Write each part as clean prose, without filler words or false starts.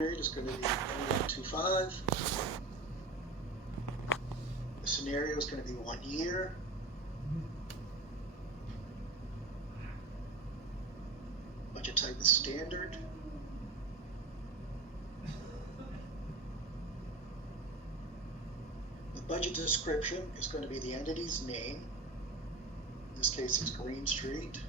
period is going to be 1.25. The scenario is going to be 1 year. Budget type is standard. The budget description is going to be the entity's name. In this case, it's Green Street.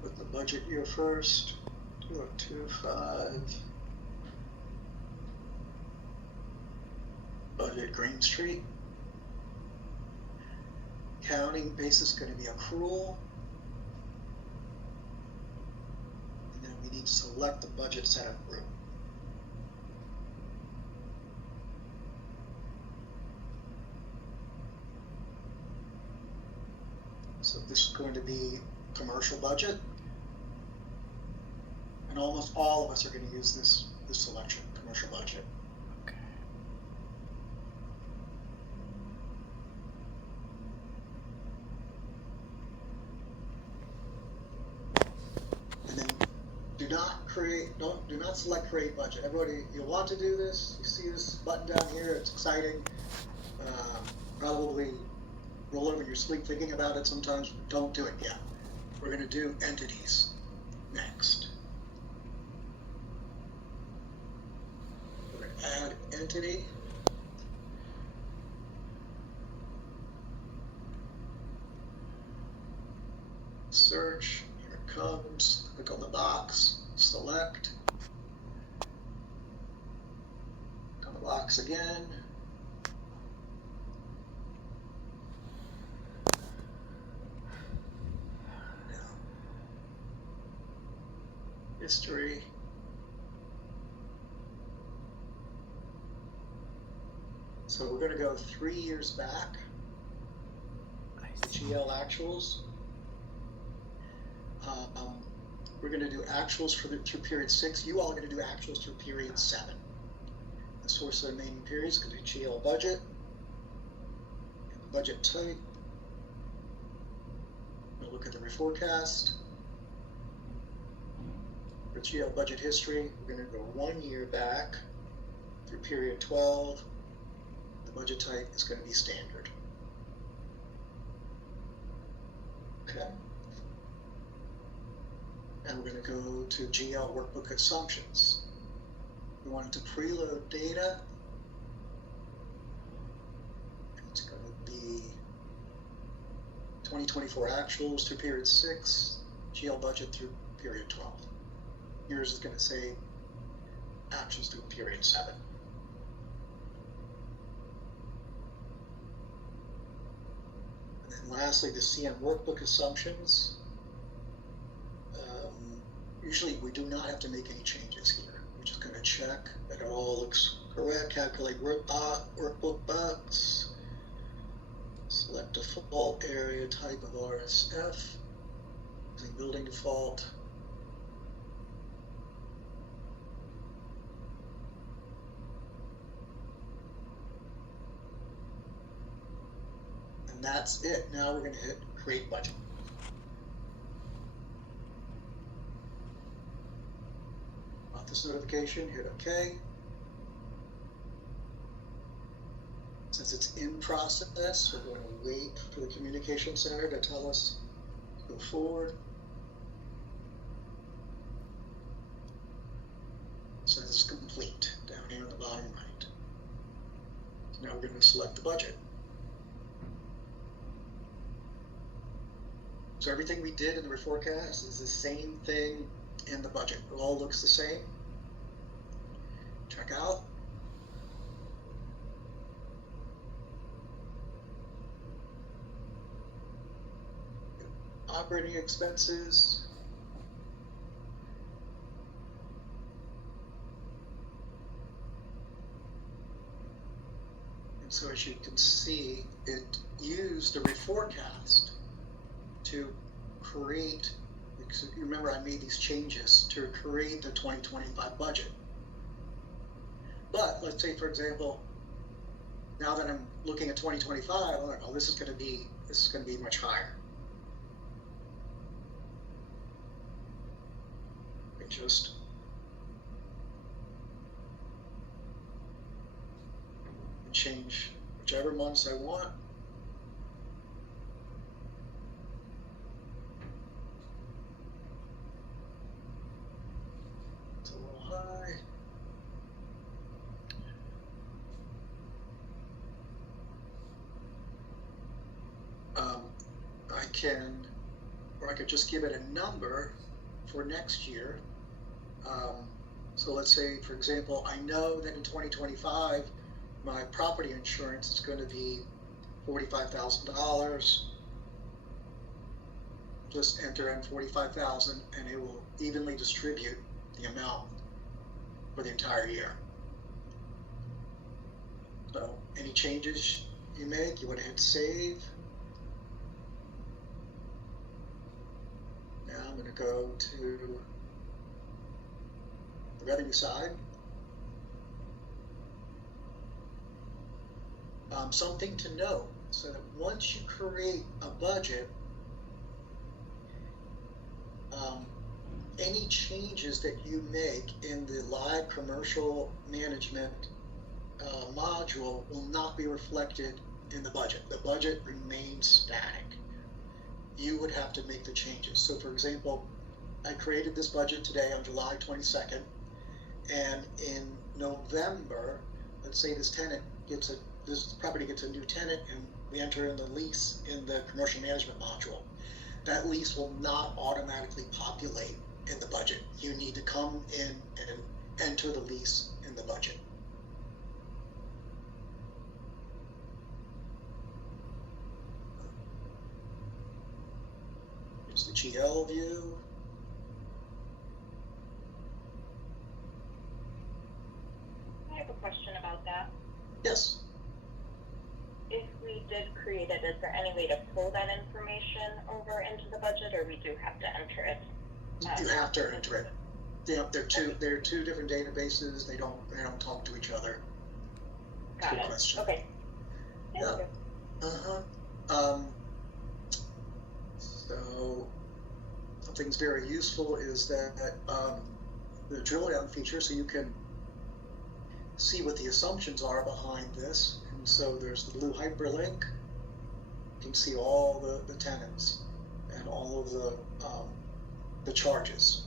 Put the budget year first, 2.25. Budget Green Street. Counting basis is going to be accrual. And then we need to select the budget setup group. So this is going to be commercial budget. And almost all of us are going to use this selection, commercial budget. Okay. And then do not select create budget. Everybody, you want to do this, you see this button down here, it's exciting. Probably roll over in your sleep thinking about it sometimes. Don't do it yet. We're going to do entities next. We're going to add entity. Search, here it comes. Click on the box, select. Click on the box again. History. So we're going to go 3 years back. GL actuals. We're going to do actuals through period 6. You all are going to do actuals through period 7. The source of the remaining periods is going to be GL budget. Budget type. We'll look at the reforecast. For GL budget history, we're going to go 1 year back through period 12. The budget type is going to be standard. Okay. And we're going to go to GL workbook assumptions. We want to preload data. It's going to be 2024 actuals through period 6, GL budget through period 12. Yours is going to say actions through period 7. And then lastly, the CM workbook assumptions. Usually we do not have to make any changes here. We're just going to check that it all looks correct, calculate workbook box, select default area type of RSF, using building default. And that's it. Now we're going to hit create budget. Got this notification, hit OK. Since it's in process, we're going to wait for the communication center to tell us to go forward. So this is complete down here in the bottom right. So now we're going to select the budget. So everything we did in the reforecast is the same thing in the budget. It all looks the same. Check out. Operating expenses. And so as you can see, it used the reforecast to create, because you remember I made these changes to create the 2025 budget. But let's say, for example, now that I'm looking at 2025, I'm like, oh, this is going to be this is going to be much higher. I just change whichever months I want. It's a little high. I could just give it a number for next year. So let's say, for example, I know that in 2025, my property insurance is going to be $45,000. Just enter in 45,000 and it will evenly distribute the amount for the entire year. So any changes you make, you want to hit save. Now I'm going to go to the revenue side. Something to know, so that once you create a budget, any changes that you make in the live commercial management module will not be reflected in the budget. The budget remains static. You would have to make the changes. So for example, I created this budget today on July 22nd, and in November, let's say this property gets a new tenant, and we enter in the lease in the commercial management module. That lease will not automatically populate in the budget. You need to come in and enter the lease in the budget. Here's the GL view. I have a question about that. Yes. If we did create it, is there any way to pull that information over into the budget, or we do have to enter it? You have to enter it. They're two different databases. They don't talk to each other. Got Good it. question. Okay. Thank you. So something's very useful is that the drill down feature, so you can see what the assumptions are behind this. And so there's the blue hyperlink. You can see all the tenants and all of the charges.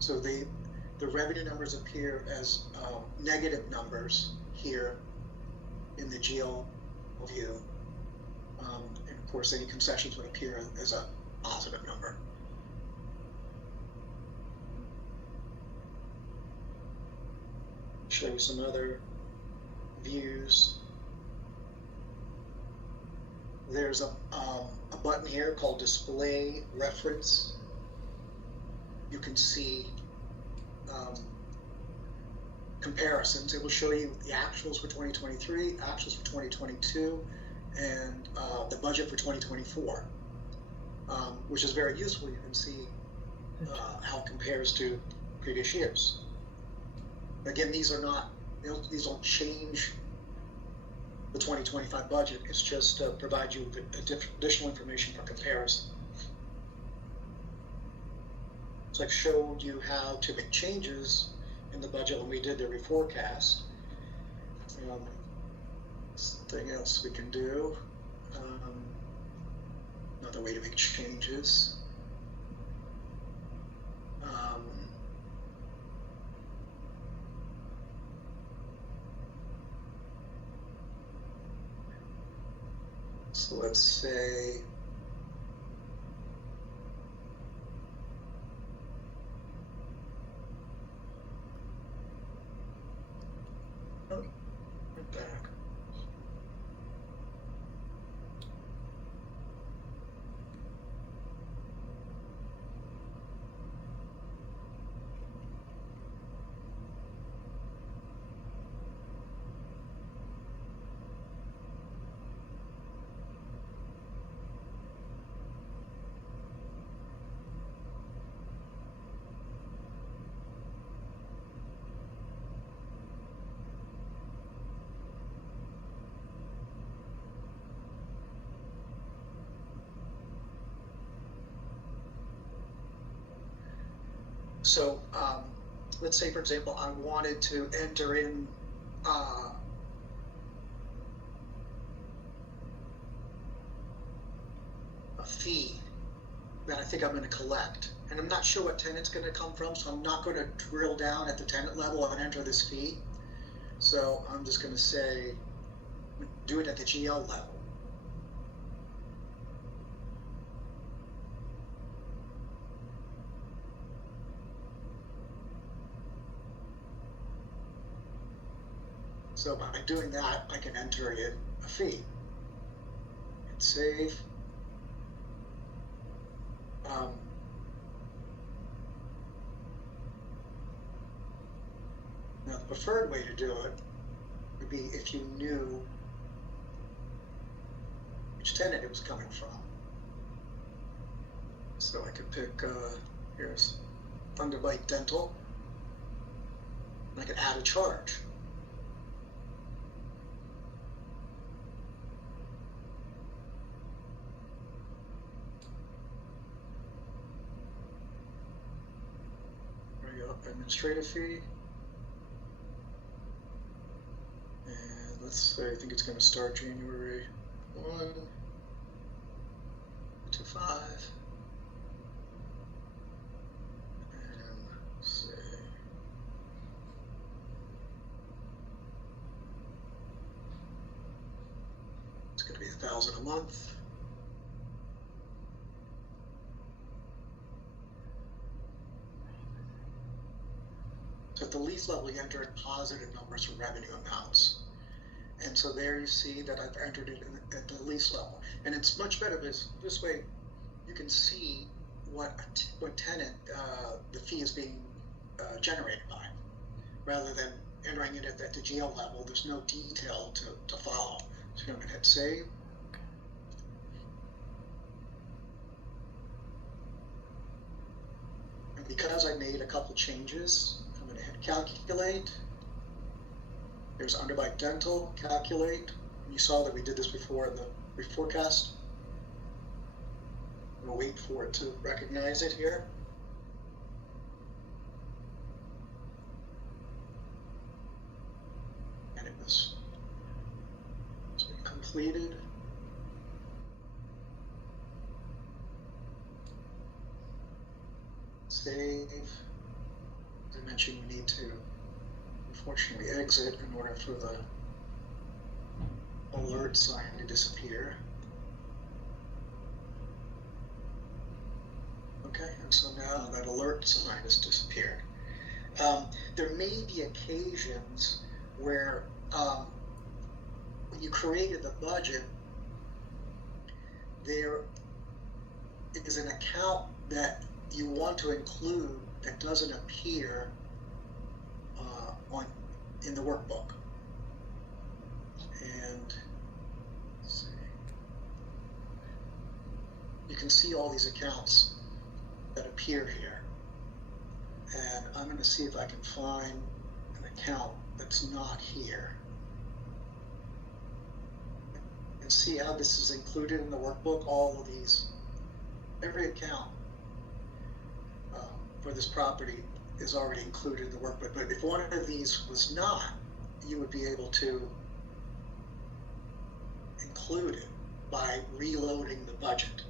So the revenue numbers appear as negative numbers here in the GL view. And of course, any concessions would appear as a positive number. Show you some other views. There's a button here called Display Reference. You can see comparisons. It will show you the actuals for 2023, actuals for 2022, and the budget for 2024, which is very useful. You can see how it compares to previous years. Again, these are not, these don't change the 2025 budget. It's just to provide you with additional information for comparison. So I've showed you how to make changes in the budget when we did the reforecast. Something else we can do. Another way to make changes. So let's say back. So let's say, for example, I wanted to enter in a fee that I think I'm going to collect. And I'm not sure what tenant's going to come from, so I'm not going to drill down at the tenant level and enter this fee. So I'm just going to say, do it at the GL level. So by doing that, I can enter in a fee. Hit save. Now the preferred way to do it would be if you knew which tenant it was coming from. So I could pick, here's Thunderbite Dental, and I could add a charge. There we go, administrative fee. And let's say, I think it's going to start January 1, 25. And say, it's going to be $1,000 a month. So at the lease level, you enter in positive numbers for revenue amounts. And so there you see that I've entered it at the lease level. And it's much better because this way you can see what tenant the fee is being generated by, rather than entering it at the GL level. There's no detail to follow. So I'm going to hit save. And because I made a couple changes, I'm going to hit calculate. There's Underbite Dental, calculate. You saw that we did this before in the reforecast. We'll wait for it to recognize it here. And it's been completed. Save. As I mentioned, you need to unfortunately exit in order for the alert sign to disappear. Okay, and so now that alert sign has disappeared. There may be occasions where when you created the budget, there is an account that you want to include that doesn't appear in the workbook. And let's see. You can see all these accounts that appear here. And I'm going to see if I can find an account that's not here. And see how this is included in the workbook. All of these, every account for this property is already included in the workbook. But if one of these was not, you would be able to include it by reloading the budget.